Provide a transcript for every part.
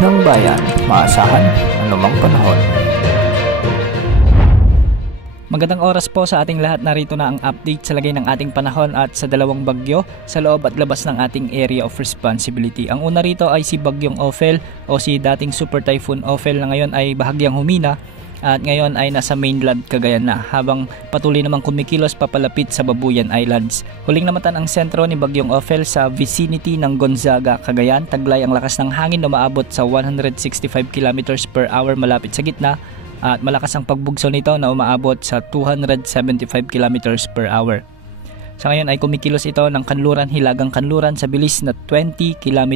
ng bayan, maasahan anumang panahon. Magandang oras po sa ating lahat. Narito na ang update sa lagay ng ating panahon at sa dalawang bagyo sa loob at labas ng ating area of responsibility. Ang una rito ay si Bagyong Ophel o si dating Super Typhoon Ophel na ngayon ay bahagyang humina at ngayon ay nasa mainland Cagayan na habang patuloy namang kumikilos papalapit sa Babuyan Islands. Huling namatan ang sentro ni Bagyong Ophel sa vicinity ng Gonzaga, Cagayan. Taglay ang lakas ng hangin na umaabot sa 165 km per hour malapit sa gitna at malakas ang pagbugso nito na umaabot sa 275 km per hour. Sa ngayon ay kumikilos ito ng kanluran, hilagang kanluran sa bilis na 20 km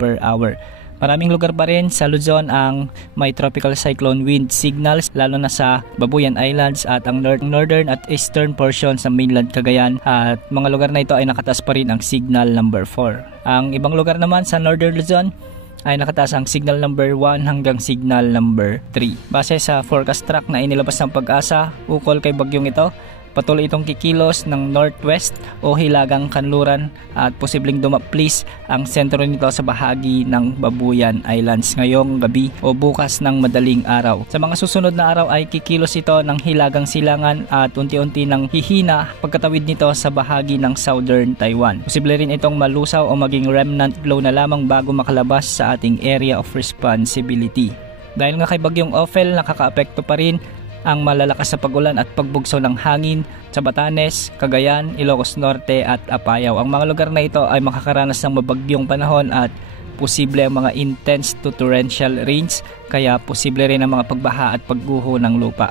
per hour. Maraming lugar pa rin sa Luzon ang may tropical cyclone wind signals lalo na sa Babuyan Islands at ang northern at eastern portion sa mainland Cagayan at mga lugar na ito ay nakataas pa rin ang signal number 4. Ang ibang lugar naman sa northern Luzon ay nakataas ang signal number 1 hanggang signal number 3. Base sa forecast track na inilabas ng Pag-asa, ukol kay bagyong ito, patuloy itong kikilos ng northwest o hilagang kanluran at posibleng dumaplis ang sentro nito sa bahagi ng Babuyan Islands ngayong gabi o bukas ng madaling araw. Sa mga susunod na araw ay kikilos ito ng hilagang silangan at unti-unti ng hihina pagkatawid nito sa bahagi ng southern Taiwan. Posible rin itong malusaw o maging remnant low na lamang bago makalabas sa ating area of responsibility. Dahil nga kay Bagyong Ophel, nakakaapekto pa rin ang malalakas na pag-ulan at pagbugso ng hangin sa Batanes, Cagayan, Ilocos Norte at Apayao. Ang mga lugar na ito ay makakaranas ng mabagyong panahon at posible ang mga intense to torrential rains, kaya posible rin ang mga pagbaha at pagguho ng lupa.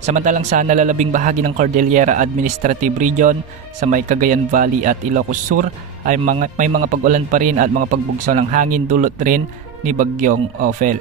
Samantalang sa nalalabing bahagi ng Cordillera Administrative Region sa may Cagayan Valley at Ilocos Sur ay may mga pag-ulan pa rin at mga pagbugso ng hangin dulot rin ni Bagyong Ophel.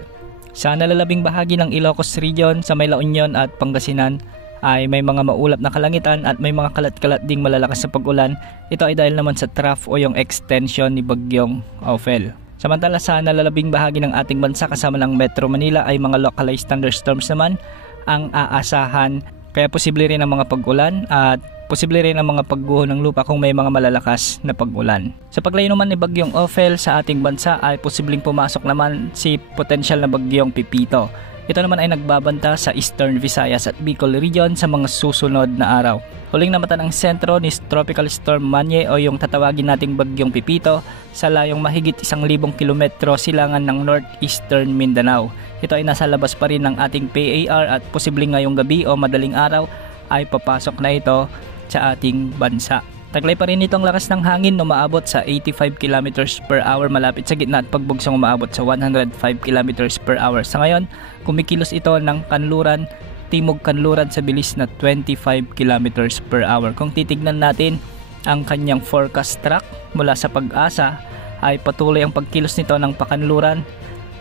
Sa nalalabing bahagi ng Ilocos Region sa may La Union at Pangasinan ay may mga maulap na kalangitan at may mga kalat-kalat ding malalakas na pag-ulan. Ito ay dahil naman sa trough o yung extension ni Bagyong Ophel. Samantala sa nalalabing bahagi ng ating bansa kasama ng Metro Manila ay mga localized thunderstorms naman ang aasahan, kaya posible rin ang mga pag-ulan at posible rin ang mga pagguho ng lupa kung may mga malalakas na pag-ulan. Sa paglayo naman ni Bagyong Ophel sa ating bansa ay posibleng pumasok naman si potensyal na Bagyong Pipito. Ito naman ay nagbabanta sa Eastern Visayas at Bicol Region sa mga susunod na araw. Huling namatan ang sentro ni Tropical Storm Manye o yung tatawagin nating Bagyong Pipito sa layong mahigit 1,000 kilometro silangan ng northeastern Mindanao. Ito ay nasa labas pa rin ng ating PAR at posibleng ngayong gabi o madaling araw ay papasok na ito sa ating bansa. Taglay pa rin itong lakas ng hangin na umaabot sa 85 km per hour malapit sa gitna at pagbugsong umaabot sa 105 km per hour. Sa ngayon, kumikilos ito ng kanluran, timog kanluran sa bilis na 25 km per hour. Kung titignan natin ang kanyang forecast track mula sa Pag-asa, ay patuloy ang pagkilos nito ng pakanluran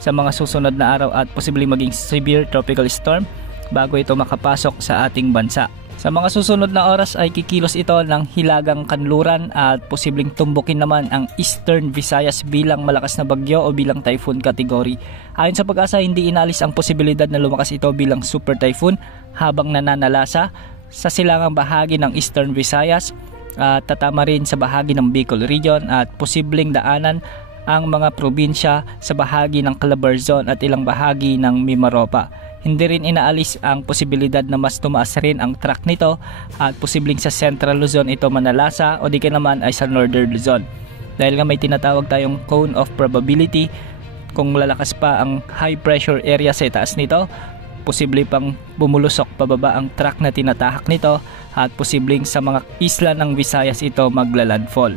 sa mga susunod na araw at posibleng maging severe tropical storm bago ito makapasok sa ating bansa. Sa mga susunod na oras ay kikilos ito ng hilagang kanluran at posibleng tumbukin naman ang Eastern Visayas bilang malakas na bagyo o bilang typhoon category. Ayon sa Pag-asa, hindi inalis ang posibilidad na lumakas ito bilang super typhoon habang nananalasa sa silangang bahagi ng Eastern Visayas at tatama rin sa bahagi ng Bicol Region at posibleng daanan ang mga probinsya sa bahagi ng Calabarzon at ilang bahagi ng Mimaropa. Hindi rin inaalis ang posibilidad na mas tumaas rin ang track nito at posibleng sa Central Luzon ito manalasa o di kaya naman ay sa Northern Luzon. Dahil nga may tinatawag tayong cone of probability, kung lalakas pa ang high pressure area sa itaas nito, posible pang bumulusok pababa ang track na tinatahak nito at posibleng sa mga isla ng Visayas ito maglalandfall.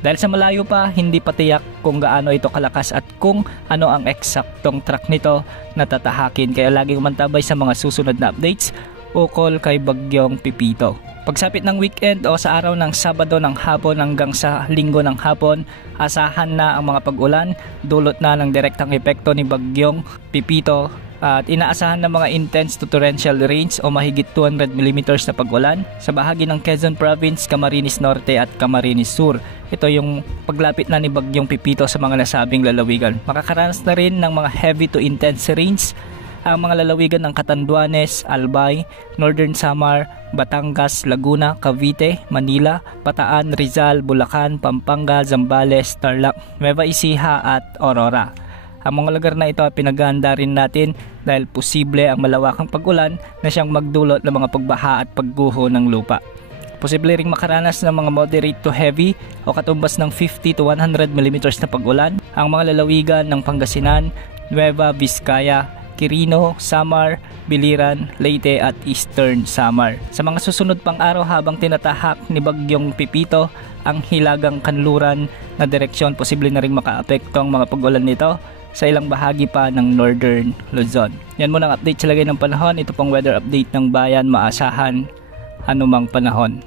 Dahil sa malayo pa, hindi pa tiyak kung gaano ito kalakas at kung ano ang eksaktong track nito na tatahakin. Kaya laging umantabay sa mga susunod na updates ukol kay Bagyong Pipito. Pagsapit ng weekend o sa araw ng Sabado ng hapon hanggang sa Linggo ng hapon, asahan na ang mga pag-ulan, dulot na ng direktang epekto ni Bagyong Pipito at inaasahan ng mga intense to torrential rains o mahigit 200 mm na pag-ulan sa bahagi ng Quezon Province, Camarines Norte at Camarines Sur. Ito yung paglapit na ni Bagyong Pipito sa mga nasabing lalawigan. Makakaranas na rin ng mga heavy to intense rains ang mga lalawigan ng Catanduanes, Albay, Northern Samar, Batangas, Laguna, Cavite, Manila, Bataan, Rizal, Bulacan, Pampanga, Zambales, Tarlac, Nueva Ecija at Aurora. Ang mga lugar na ito ay pinaghahanda rin natin dahil posible ang malawakang pag-ulan na siyang magdulot ng mga pagbaha at pagguho ng lupa. Posible ring makaranas ng mga moderate to heavy o katumbas ng 50 to 100 mm na pag-ulan ang mga lalawigan ng Pangasinan, Nueva Vizcaya, Quirino, Samar, Biliran, Leyte at Eastern Samar. Sa mga susunod pang araw habang tinatahak ni Bagyong Pipito ang hilagang kanluran na direksyon, posible na ring makaapekto ang mga pag-ulan nito sa ilang bahagi pa ng Northern Luzon. Yan muna ang update sa lagay ng panahon. Ito pong weather update ng bayan, maasahan anumang panahon.